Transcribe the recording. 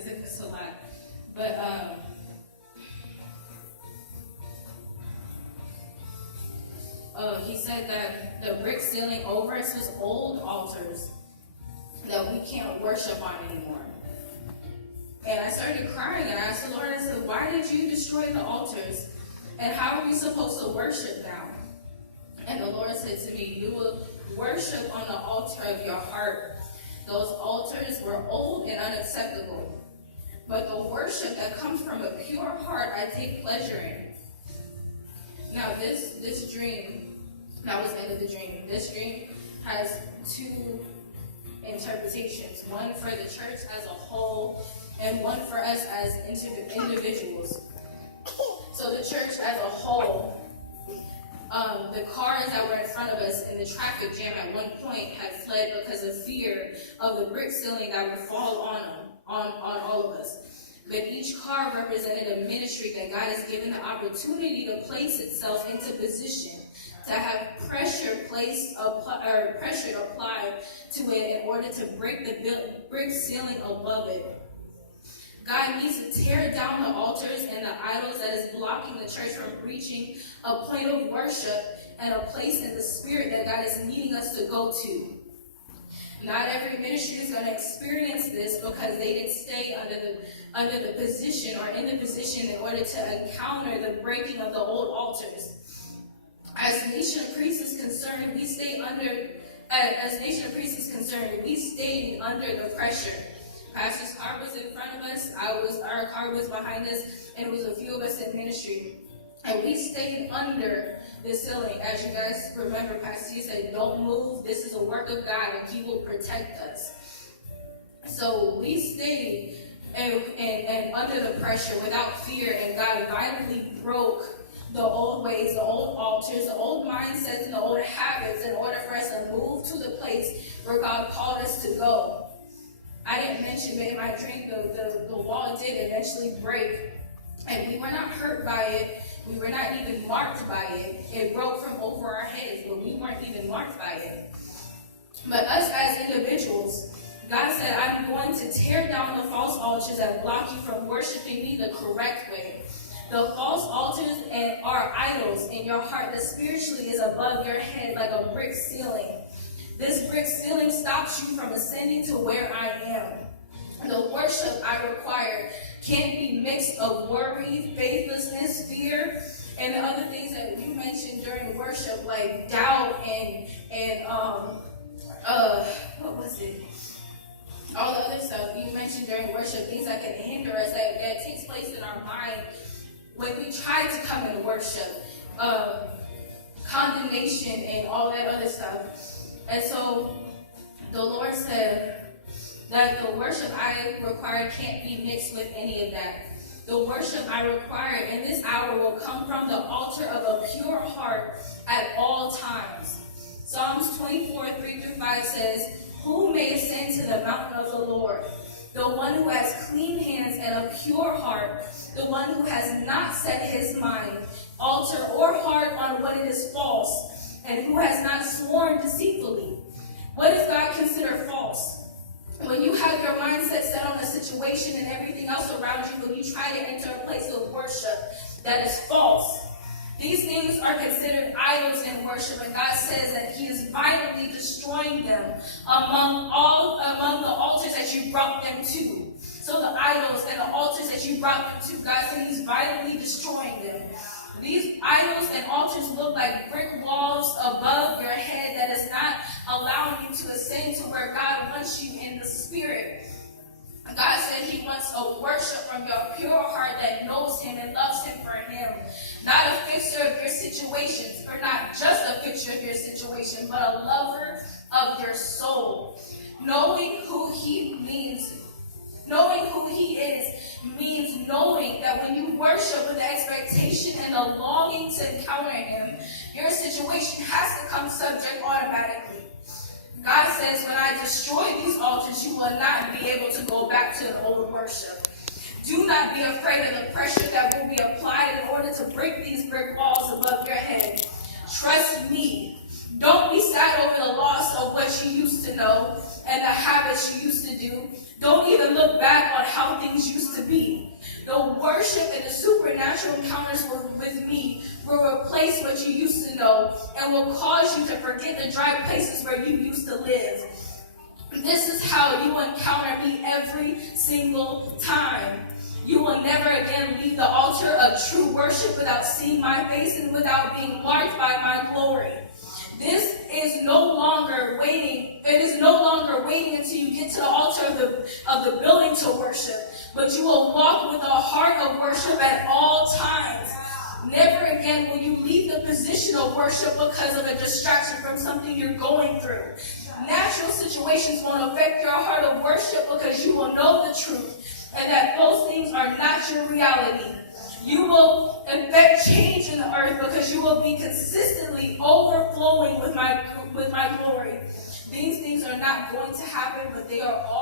as if it's a lot. But he said that the brick ceiling over us was old altars that we can't worship on anymore. And I started crying, and I asked the Lord, I said, why did you destroy the altars? And how are we supposed to worship now? And the Lord said to me, you will worship on the altar of your heart. Those altars were old and unacceptable. But the worship that comes from a pure heart, I take pleasure in. Now, this dream, that was the end of the dream. This dream has two interpretations. One for the church as a whole, and one for us as individuals. So the church as a whole, the cars that were in front of us in the traffic jam at one point had fled because of fear of the brick ceiling that would fall on all of us. But each car represented a ministry that God has given the opportunity to place itself into position, to have pressure applied to it in order to break the brick ceiling above it. God needs to tear down the altars and the idols that is blocking the church from reaching a point of worship and a place in the spirit that God is needing us to go to. Not every ministry is going to experience this because they didn't stay under the position or in the position in order to encounter the breaking of the old altars. As Nation of Priests is concerned, we stayed under the pressure. Pastor's car was in front of us, our car was behind us, and it was a few of us in ministry. And we stayed under the ceiling. As you guys remember, Pastor said, don't move, this is a work of God, and He will protect us. So we stayed and under the pressure without fear, and God violently broke the old ways, the old altars, the old mindsets, and the old habits in order for us to move to the place where God called us to go. I didn't mention, but in my dream, the wall did eventually break. And we were not hurt by it. We were not even marked by it. It broke from over our heads, but we weren't even marked by it. But us as individuals, God said, I'm going to tear down the false altars that block you from worshiping me the correct way. The false altars are idols in your heart that spiritually is above your head like a brick ceiling. This brick ceiling stops you from ascending to where I am. The worship I require can't be mixed of worry, faithlessness, fear, and the other things that you mentioned during worship, like doubt and what was it? All the other stuff you mentioned during worship, things that can hinder us, that takes place in our mind when we try to come into worship, condemnation and all that other stuff. And so the Lord said that the worship I require can't be mixed with any of that. The worship I require in this hour will come from the altar of a pure heart at all times. Psalms 24, 3-5 says, who may ascend to the mountain of the Lord? The one who has clean hands and a pure heart, the one who has not set his mind, altar, or heart on what it is false, and who has not sworn deceitfully. What does God consider false? When you have your mindset set on a situation and everything else around you, when you try to enter a place of worship that is false, these things are considered idols in worship, and God says that He is violently destroying them among the altars that you brought them to. So the idols and the altars that you brought them to, God said He's violently destroying them. These idols and altars look like brick walls above your head that is not allowing you to ascend to where God wants you in the spirit. God said He wants a worship from your pure heart that knows Him and loves Him for Him. Not a fixer of your situations, or not just a fixer of your situation, but a lover of your soul. Knowing who He is means knowing that when you worship with the expectation and the longing to encounter Him, your situation has to come subject automatically. God says, when I destroy these altars, you will not be able to go back to the old worship. Do not be afraid of the pressure that will be applied in order to break these brick walls above your head. Trust me. Don't be sad over the loss of what you used to know and the habits you used to do. Don't even look back on how things supernatural encounters with me will replace what you used to know and will cause you to forget the dry places where you used to live. This is how you encounter me every single time. You will never again leave the altar of true worship without seeing my face and without being marked by my glory. This is no longer waiting. It is no longer waiting until you get to the altar of the building to worship, but you will walk with a heart of worship at all times. Never again will you leave the position of worship because of a distraction from something you're going through. Natural situations won't affect your heart of worship because you will know the truth and that those things are not your reality. You will affect change in the earth because you will be consistently overflowing with my glory. These things are not going to happen, but they are all